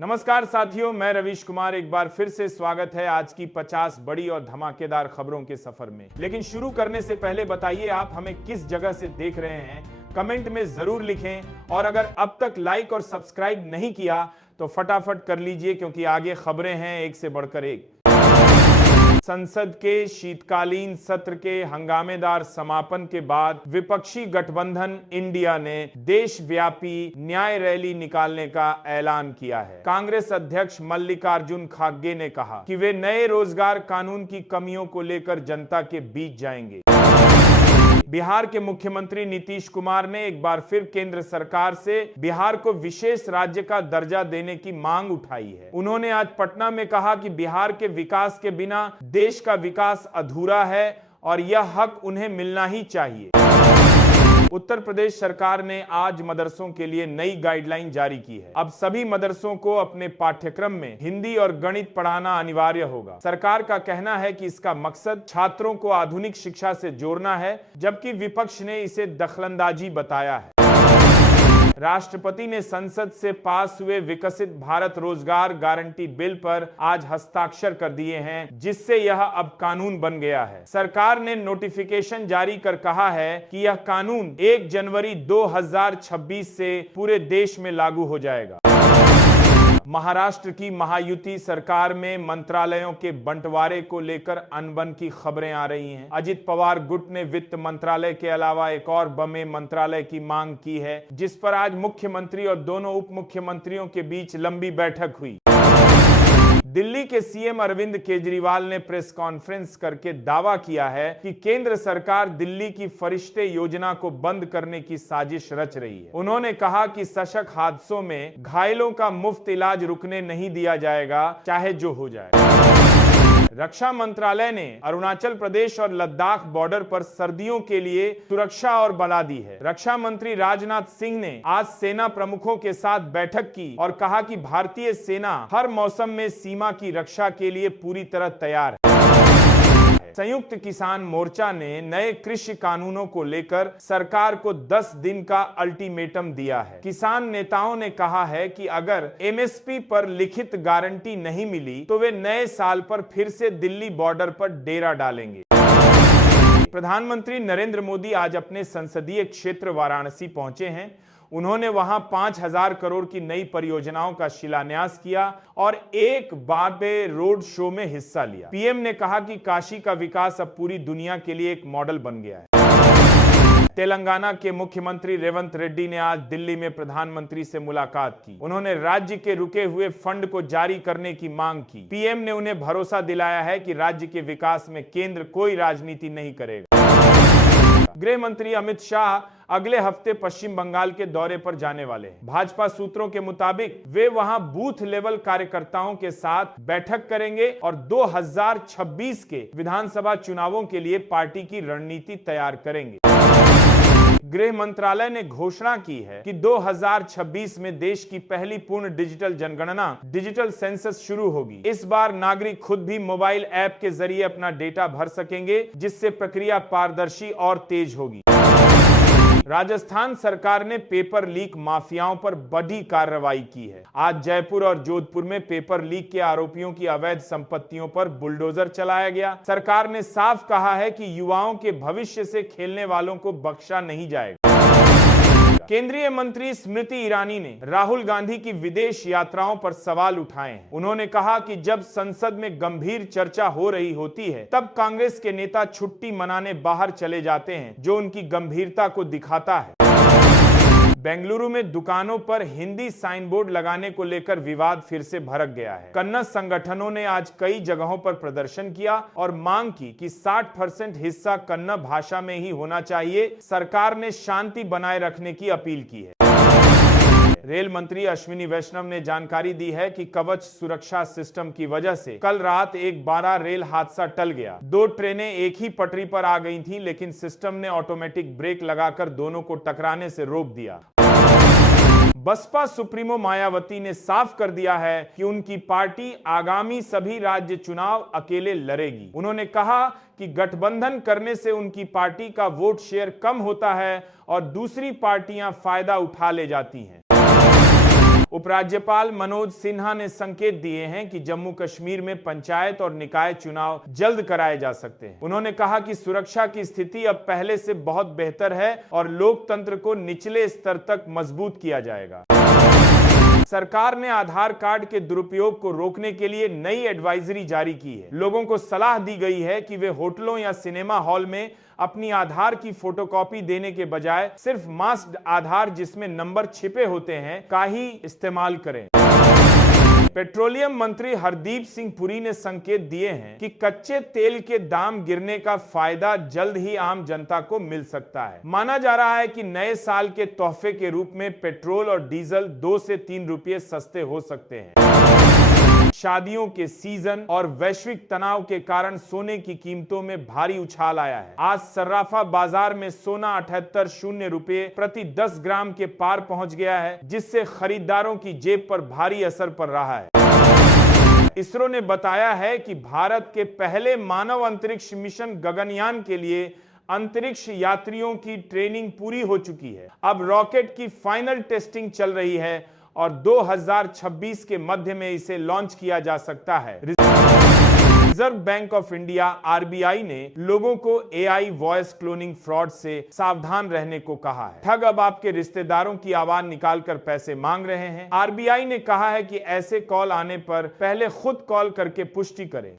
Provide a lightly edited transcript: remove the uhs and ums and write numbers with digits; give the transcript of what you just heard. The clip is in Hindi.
नमस्कार साथियों, मैं रवीश कुमार एक बार फिर से स्वागत है आज की 50 बड़ी और धमाकेदार खबरों के सफर में। लेकिन शुरू करने से पहले बताइए आप हमें किस जगह से देख रहे हैं, कमेंट में जरूर लिखें। और अगर अब तक लाइक और सब्सक्राइब नहीं किया तो फटाफट कर लीजिए, क्योंकि आगे खबरें हैं एक से बढ़कर एक। संसद के शीतकालीन सत्र के हंगामेदार समापन के बाद विपक्षी गठबंधन इंडिया ने देशव्यापी न्याय रैली निकालने का ऐलान किया है। कांग्रेस अध्यक्ष मल्लिकार्जुन खड़गे ने कहा कि वे नए रोजगार कानून की कमियों को लेकर जनता के बीच जाएंगे। बिहार के मुख्यमंत्री नीतीश कुमार ने एक बार फिर केंद्र सरकार से बिहार को विशेष राज्य का दर्जा देने की मांग उठाई है। उन्होंने आज पटना में कहा कि बिहार के विकास के बिना देश का विकास अधूरा है और यह हक उन्हें मिलना ही चाहिए। उत्तर प्रदेश सरकार ने आज मदरसों के लिए नई गाइडलाइन जारी की है। अब सभी मदरसों को अपने पाठ्यक्रम में हिंदी और गणित पढ़ाना अनिवार्य होगा। सरकार का कहना है कि इसका मकसद छात्रों को आधुनिक शिक्षा से जोड़ना है, जबकि विपक्ष ने इसे दखलंदाजी बताया है। राष्ट्रपति ने संसद से पास हुए विकसित भारत रोजगार गारंटी बिल पर आज हस्ताक्षर कर दिए हैं, जिससे यह अब कानून बन गया है। सरकार ने नोटिफिकेशन जारी कर कहा है कि यह कानून 1 जनवरी 2026 से पूरे देश में लागू हो जाएगा। महाराष्ट्र की महायुति सरकार में मंत्रालयों के बंटवारे को लेकर अनबन की खबरें आ रही हैं। अजित पवार गुट ने वित्त मंत्रालय के अलावा एक और बमे मंत्रालय की मांग की है, जिस पर आज मुख्यमंत्री और दोनों उप मुख्यमंत्रियों के बीच लंबी बैठक हुई। दिल्ली के सीएम अरविंद केजरीवाल ने प्रेस कॉन्फ्रेंस करके दावा किया है कि केंद्र सरकार दिल्ली की फरिश्ते योजना को बंद करने की साजिश रच रही है। उन्होंने कहा कि सड़क हादसों में घायलों का मुफ्त इलाज रुकने नहीं दिया जाएगा, चाहे जो हो जाए। रक्षा मंत्रालय ने अरुणाचल प्रदेश और लद्दाख बॉर्डर पर सर्दियों के लिए सुरक्षा और बढ़ा दी है। रक्षा मंत्री राजनाथ सिंह ने आज सेना प्रमुखों के साथ बैठक की और कहा कि भारतीय सेना हर मौसम में सीमा की रक्षा के लिए पूरी तरह तैयार है। संयुक्त किसान मोर्चा ने नए कृषि कानूनों को लेकर सरकार को 10 दिन का अल्टीमेटम दिया है। किसान नेताओं ने कहा है कि अगर एमएसपी पर लिखित गारंटी नहीं मिली तो वे नए साल पर फिर से दिल्ली बॉर्डर पर डेरा डालेंगे। प्रधानमंत्री नरेंद्र मोदी आज अपने संसदीय क्षेत्र वाराणसी पहुंचे हैं। उन्होंने वहां 5,000 करोड़ की नई परियोजनाओं का शिलान्यास किया और एक बाबे रोड शो में हिस्सा लिया। पीएम ने कहा कि काशी का विकास अब पूरी दुनिया के लिए एक मॉडल बन गया है। तेलंगाना के मुख्यमंत्री रेवंत रेड्डी ने आज दिल्ली में प्रधानमंत्री से मुलाकात की। उन्होंने राज्य के रुके हुए फंड को जारी करने की मांग की। पीएम ने उन्हें भरोसा दिलाया है कि राज्य के विकास में केंद्र कोई राजनीति नहीं करेगा। गृह मंत्री अमित शाह अगले हफ्ते पश्चिम बंगाल के दौरे पर जाने वाले हैं। भाजपा सूत्रों के मुताबिक वे वहां बूथ लेवल कार्यकर्ताओं के साथ बैठक करेंगे और 2026 के विधानसभा चुनावों के लिए पार्टी की रणनीति तैयार करेंगे। गृह मंत्रालय ने घोषणा की है कि 2026 में देश की पहली पूर्ण डिजिटल जनगणना डिजिटल सेंसस शुरू होगी। इस बार नागरिक खुद भी मोबाइल ऐप के जरिए अपना डेटा भर सकेंगे, जिससे प्रक्रिया पारदर्शी और तेज होगी। राजस्थान सरकार ने पेपर लीक माफियाओं पर बड़ी कार्रवाई की है। आज जयपुर और जोधपुर में पेपर लीक के आरोपियों की अवैध संपत्तियों पर बुलडोजर चलाया गया। सरकार ने साफ कहा है कि युवाओं के भविष्य से खेलने वालों को बख्शा नहीं जाएगा। केंद्रीय मंत्री स्मृति ईरानी ने राहुल गांधी की विदेश यात्राओं पर सवाल उठाए हैं। उन्होंने कहा कि जब संसद में गंभीर चर्चा हो रही होती है, तब कांग्रेस के नेता छुट्टी मनाने बाहर चले जाते हैं, जो उनकी गंभीरता को दिखाता है। बेंगलुरु में दुकानों पर हिंदी साइन बोर्ड लगाने को लेकर विवाद फिर से भड़क गया है। कन्नड़ संगठनों ने आज कई जगहों पर प्रदर्शन किया और मांग की कि 60% हिस्सा कन्नड़ भाषा में ही होना चाहिए। सरकार ने शांति बनाए रखने की अपील की है। रेल मंत्री अश्विनी वैष्णव ने जानकारी दी है कि कवच सुरक्षा सिस्टम की वजह से कल रात एक 12 रेल हादसा टल गया। 2 ट्रेनें एक ही पटरी पर आ गई थीं, लेकिन सिस्टम ने ऑटोमेटिक ब्रेक लगाकर दोनों को टकराने से रोक दिया। बसपा सुप्रीमो मायावती ने साफ कर दिया है कि उनकी पार्टी आगामी सभी राज्य चुनाव अकेले लड़ेगी। उन्होंने कहा कि गठबंधन करने से उनकी पार्टी का वोट शेयर कम होता है और दूसरी पार्टियां फायदा उठा ले जाती हैं। उपराज्यपाल मनोज सिन्हा ने संकेत दिए हैं कि जम्मू कश्मीर में पंचायत और निकाय चुनाव जल्द कराए जा सकते हैं। उन्होंने कहा कि सुरक्षा की स्थिति अब पहले से बहुत बेहतर है और लोकतंत्र को निचले स्तर तक मजबूत किया जाएगा। सरकार ने आधार कार्ड के दुरुपयोग को रोकने के लिए नई एडवाइजरी जारी की है। लोगों को सलाह दी गई है कि वे होटलों या सिनेमा हॉल में अपनी आधार की फोटोकॉपी देने के बजाय सिर्फ मास्क्ड आधार जिसमें नंबर छिपे होते हैं का ही इस्तेमाल करें। पेट्रोलियम मंत्री हरदीप सिंह पुरी ने संकेत दिए हैं कि कच्चे तेल के दाम गिरने का फायदा जल्द ही आम जनता को मिल सकता है। माना जा रहा है कि नए साल के तोहफे के रूप में पेट्रोल और डीजल 2 से 3 रुपये सस्ते हो सकते हैं। शादियों के सीजन और वैश्विक तनाव के कारण सोने की कीमतों में भारी उछाल आया है। आज सर्राफा बाजार में सोना 78 रुपये प्रति 10 ग्राम के पार पहुंच गया है, जिससे खरीदारों की जेब पर भारी असर पड़ रहा है। इसरो ने बताया है कि भारत के पहले मानव अंतरिक्ष मिशन गगनयान के लिए अंतरिक्ष यात्रियों की ट्रेनिंग पूरी हो चुकी है। अब रॉकेट की फाइनल टेस्टिंग चल रही है और 2026 के मध्य में इसे लॉन्च किया जा सकता है। Reserve bank of India RBI ने लोगों को एआई वॉइस क्लोनिंग फ्रॉड से सावधान रहने को कहा है। ठग अब आपके रिश्तेदारों की आवाज निकालकर पैसे मांग रहे हैं। आरबीआई ने कहा है कि ऐसे कॉल आने पर पहले खुद कॉल करके पुष्टि करें।